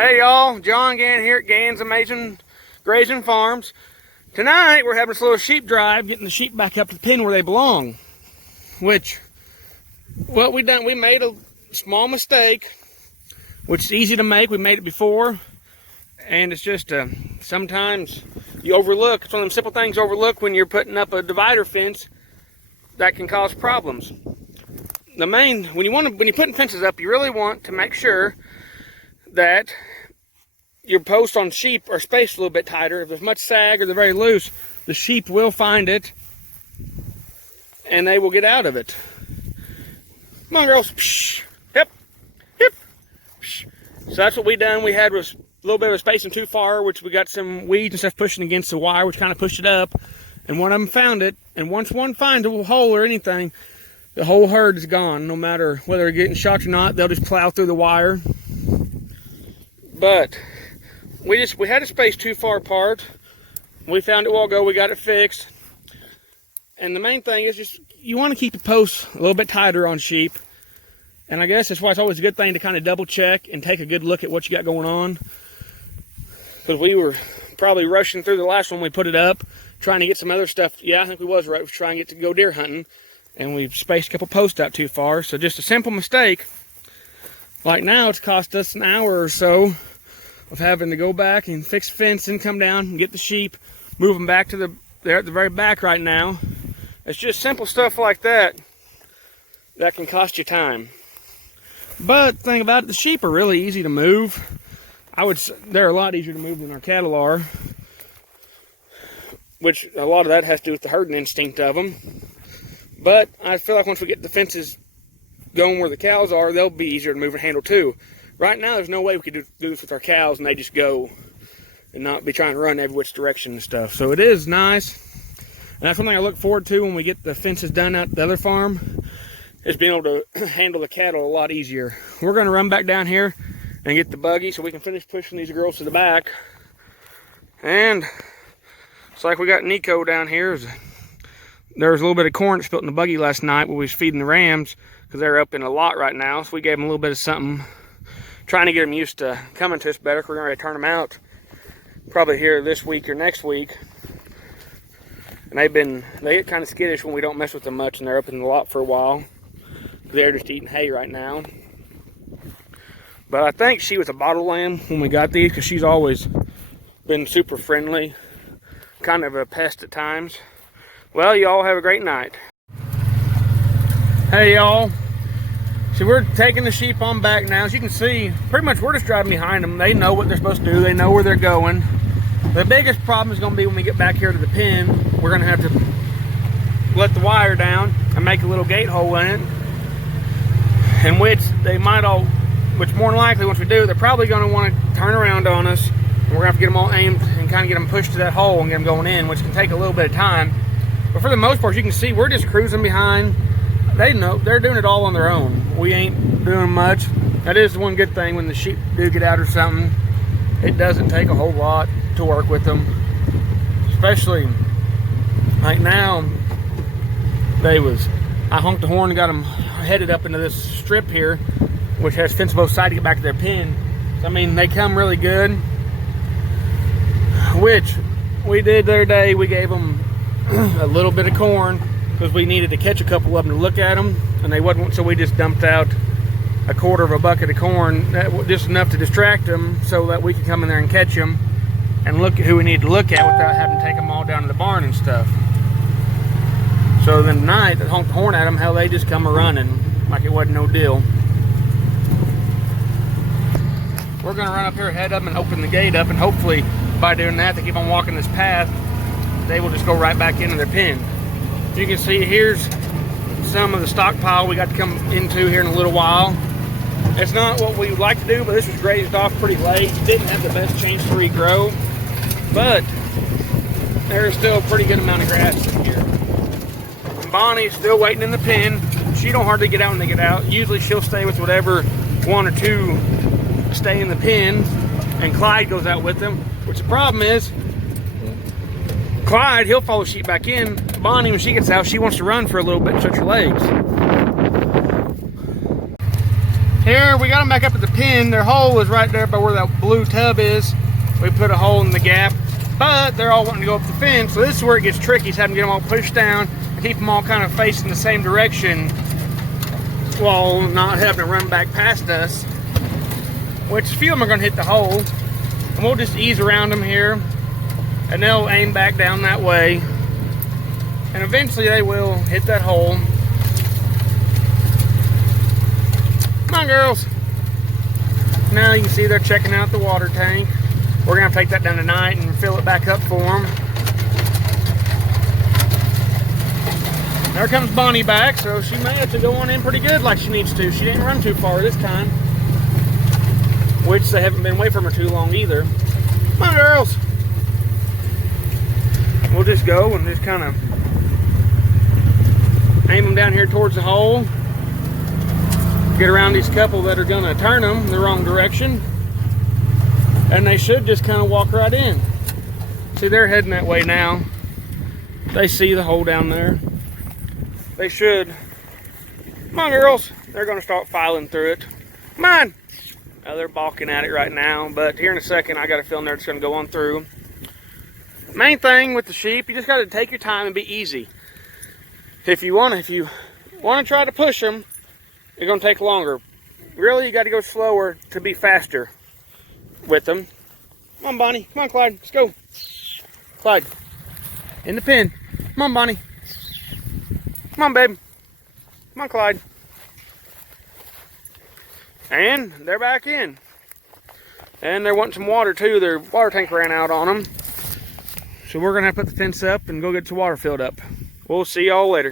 Hey y'all, John Gann here at Gann's Amazing Grazing Farms. Tonight we're having a little sheep drive, getting the sheep back up to the pen where they belong. Which, what we done, we made a small mistake, which is easy to make. We made it before, and it's just sometimes you overlook. It's one of them simple things you overlook when you're putting up a divider fence that can cause problems. When you're putting fences up, you really want to make sure that your posts on sheep are spaced a little bit tighter. If there's much sag or they're very loose, the sheep will find it and they will get out of it. Come on, girls. Psh, hip, hip. Psh. So that's what we done. We had was a little bit of a spacing too far, which we got some weeds and stuff pushing against the wire, which kind of pushed it up. And one of them found it. And once one finds a hole or anything, the whole herd is gone. No matter whether they're getting shocked or not, they'll just plow through the wire. But we had a space too far apart. We found it a while ago. We got it fixed. And the main thing is just you want to keep the posts a little bit tighter on sheep. And I guess that's why it's always a good thing to kind of double check and take a good look at what you got going on. Because we were probably rushing through the last one we put it up, trying to get some other stuff. Yeah, I think we was right. We were trying to get to go deer hunting. And we spaced a couple posts out too far. So just a simple mistake. Like now, it's cost us an hour or so of having to go back and fix the fence and come down and get the sheep, move them back to they're at the very back right now. It's just simple stuff like that that can cost you time. But the thing about it, the sheep are really easy to move. They're a lot easier to move than our cattle are, which a lot of that has to do with the herding instinct of them. But I feel like once we get the fences going where the cows are, they'll be easier to move and handle too. Right now, there's no way we could do this with our cows and they just go and not be trying to run every which direction and stuff. So it is nice. And that's one thing I look forward to when we get the fences done at the other farm, is being able to handle the cattle a lot easier. We're going to run back down here and get the buggy so we can finish pushing these girls to the back. And it's like we got Nico down here. There was a little bit of corn that spilt in the buggy last night when we was feeding the rams, because they're up in a lot right now. So we gave them a little bit of something, trying to get them used to coming to us better. We're going to turn them out probably here this week or next week. And they get kind of skittish when we don't mess with them much, and they're up in the lot for a while. They're just eating hay right now. But I think she was a bottle lamb when we got these, because she's always been super friendly, kind of a pest at times. Well, y'all have a great night. Hey y'all, so we're taking the sheep on back now. As you can see, pretty much we're just driving behind them. They know what they're supposed to do. They know where they're going. The biggest problem is going to be when we get back here to the pen. We're going to have to let the wire down and make a little gate hole in it, in which which more than likely once we do, they're probably going to want to turn around on us. And we're going to have to get them all aimed and kind of get them pushed to that hole and get them going in, which can take a little bit of time. But for the most part, as you can see, we're just cruising behind. They know they're doing it all on their own. We ain't doing much. That is one good thing when the sheep do get out or something. It doesn't take a whole lot to work with them. Especially like now, I honked the horn and got them headed up into this strip here, which has fence both sides to get back to their pen. So, I mean, they come really good. Which we did the other day, we gave them a little bit of corn because we needed to catch a couple of them to look at them, and they wasn't, so we just dumped out a quarter of a bucket of corn, just enough to distract them so that we could come in there and catch them and look at who we need to look at without having to take them all down to the barn and stuff. So then tonight, they honked the horn at them, hell, they just come a-running like it wasn't no deal. We're gonna run up here, head up, and open the gate up, and hopefully by doing that, they keep on walking this path, they will just go right back into their pen. You can see here's some of the stockpile we got to come into here in a little while. It's not what we would like to do, but this was grazed off pretty late. Didn't have the best chance to regrow, but there's still a pretty good amount of grass in here. And Bonnie's still waiting in the pen. She don't hardly get out when they get out. Usually she'll stay with whatever one or two stay in the pen, and Clyde goes out with them, which the problem is, Clyde, he'll follow sheep back in. Bonnie, when she gets out, she wants to run for a little bit and stretch her legs. Here, we got them back up at the pen. Their hole is right there by where that blue tub is. We put a hole in the gap, but they're all wanting to go up the fence. So this is where it gets tricky, is having to get them all pushed down and keep them all kind of facing the same direction while not having to run back past us. Which a few of them are going to hit the hole. And we'll just ease around them here, and they'll aim back down that way. And eventually they will hit that hole. Come on, girls. Now you can see they're checking out the water tank. We're going to take that down tonight and fill it back up for them. There comes Bonnie back, so she may have to go on in pretty good like she needs to. She didn't run too far this time, which they haven't been away from her too long either. Come on, girls. We'll just go and just kind of aim them down here towards the hole. Get around these couple that are going to turn them the wrong direction. And they should just kind of walk right in. See, they're heading that way now. They see the hole down there. They should. Come on, girls. They're going to start filing through it. Come on. They're balking at it right now, but here in a second, I got a feeling they're just going to go on through. Main thing with the sheep, you just got to take your time and be easy. If you want to try to push them, it's going to take longer. Really, you got to go slower to be faster with them. Come on, Bonnie. Come on, Clyde. Let's go. Clyde, in the pen. Come on, Bonnie. Come on, babe. Come on, Clyde. And they're back in. And they're wanting some water too. Their water tank ran out on them. So we're going to have to put the fence up and go get the water filled up. We'll see y'all later.